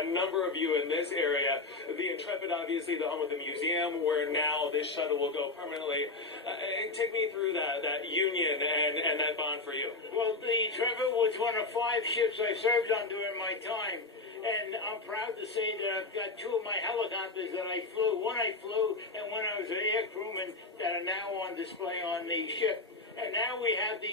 a number of you in this area. The Intrepid, obviously the home of the museum, where now this shuttle will go permanently. Take me through that union and that bond for you. Well, the Intrepid was one of 5 ships I served on during my time. And I'm proud to say that I've got 2 of my helicopters that I flew. One I flew and one I was an air crewman that are now on display on the ship. And now we have the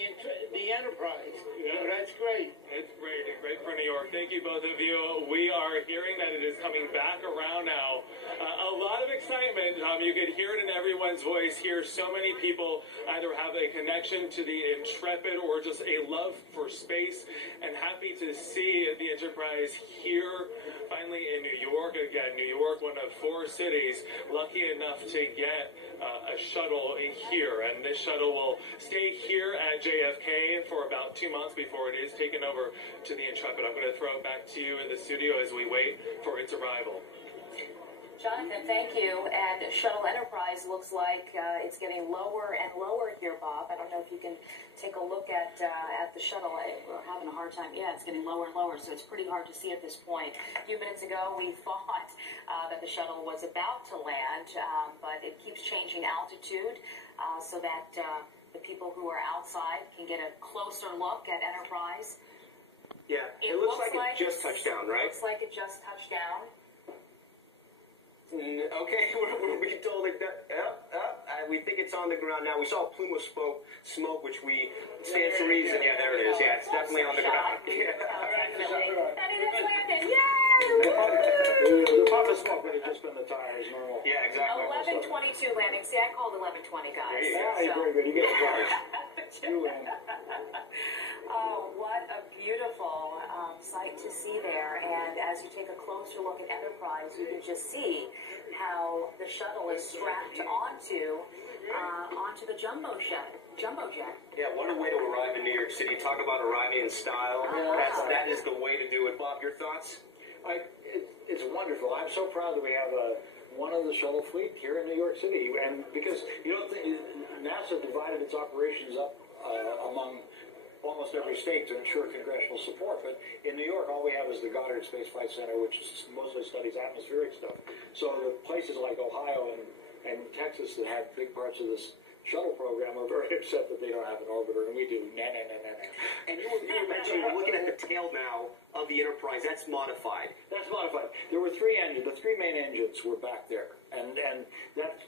Enterprise. Yeah. So that's great. It's great. Great for New York. Thank you, both of you. We are hearing that it is coming back around now. A lot of excitement. You could hear it in everyone's voice here. So many people either have a connection to the Intrepid or just a love for space, and happy to see the Enterprise here finally in New York. Again, New York, one of 4 cities lucky enough to get a shuttle here, and this shuttle will stay here at JFK for about 2 months before it is taken over to the Intrepid. I'm going to throw it back to you in the studio as we wait for its arrival. Jonathan, thank you. And Shuttle Enterprise looks like it's getting lower and lower here, Bob. I don't know if you can take a look at the shuttle. We're having a hard time. Yeah, it's getting lower and lower, so it's pretty hard to see at this point. A few minutes ago, we thought that the shuttle was about to land, but it keeps changing altitude so that the people who are outside can get a closer look at Enterprise. Yeah, it looks like it just touched down, right? Looks like it just touched down. Okay, we're being told that we think it's on the ground now. We saw a plume of smoke, which we stands to reason. Yeah, there it is. Yeah, it's definitely on the ground. Yeah. And it has landed. Yay! The puff of smoke would have just been the tires, normal. Yeah, exactly. 11:22 landing. See, I called 11:20, guys. Yeah, very good. You get the prize. You win. Oh, what a beautiful sight to see there. And as you take a closer look at Enterprise, you can just see how the shuttle is strapped onto the jumbo jet. Yeah, what a way to arrive in New York City. Talk about arriving in style. That is the way to do it. Bob, your thoughts? It's wonderful. I'm so proud that we have one of the shuttle fleet here in New York City. And because you don't think NASA divided its operations up among almost every state to ensure congressional support, but in New York all we have is the Goddard Space Flight Center, which mostly studies atmospheric stuff. So the places like Ohio and Texas that have big parts of this shuttle program are very upset that they don't have an orbiter, and we do. And you were mentioning, we're looking at the tail now of the Enterprise. That's modified. That's modified. There were 3 engines. The 3 main engines were back there, and that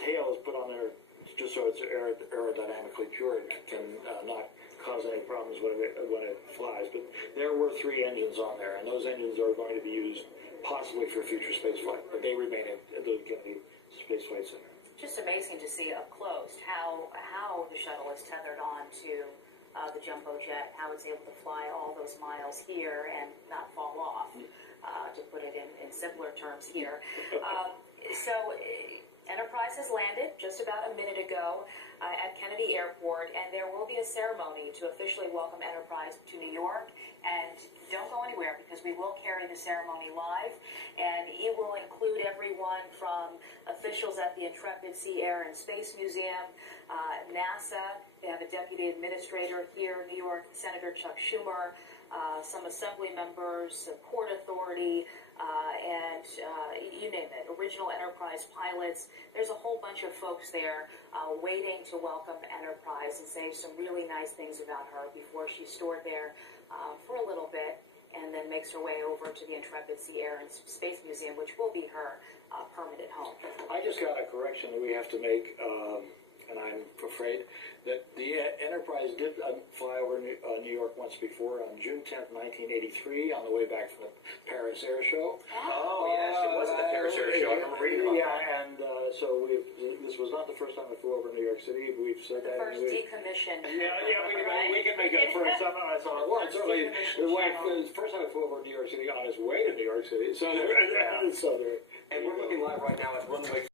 tail is put on there just so it's aerodynamically pure and can not cause any problems when it flies. But there were 3 engines on there, and those engines are going to be used possibly for future space flight, but they remain at the Kennedy Space Flight Center. Just amazing to see up close how the shuttle is tethered on to the jumbo jet, how it's able to fly all those miles here and not fall off, to put it in simpler terms here. So Enterprise has landed just about a minute ago at Kennedy Airport, and there will be a ceremony to officially welcome Enterprise to New York. And don't go anywhere, because we will carry the ceremony live, and it will include everyone from officials at the Intrepid Sea, Air, and Space Museum, NASA. They have a deputy administrator here in New York, Senator Chuck Schumer, some assembly members, the Port Authority, and you name it, original Enterprise pilots. There's a whole bunch of folks there waiting to welcome Enterprise and say some really nice things about her before she's stored there for a little bit, and then makes her way over to the Intrepid Sea, Air, and Space Museum, which will be her permanent home. I just got a correction that we have to make, and I'm afraid that the Enterprise did fly over New York once before on June 10th, 1983, on the way back from the Paris Air Show. Oh, yes, it was at the Paris Air Show. I remember reading about that. Yeah, and so this was not the first time I flew over New York City. We've said that. First decommissioned. Yeah, we can make it first. That's all. Well, certainly the first time I flew over New York City on its way to New York City. So there. And we're looking live right now at runway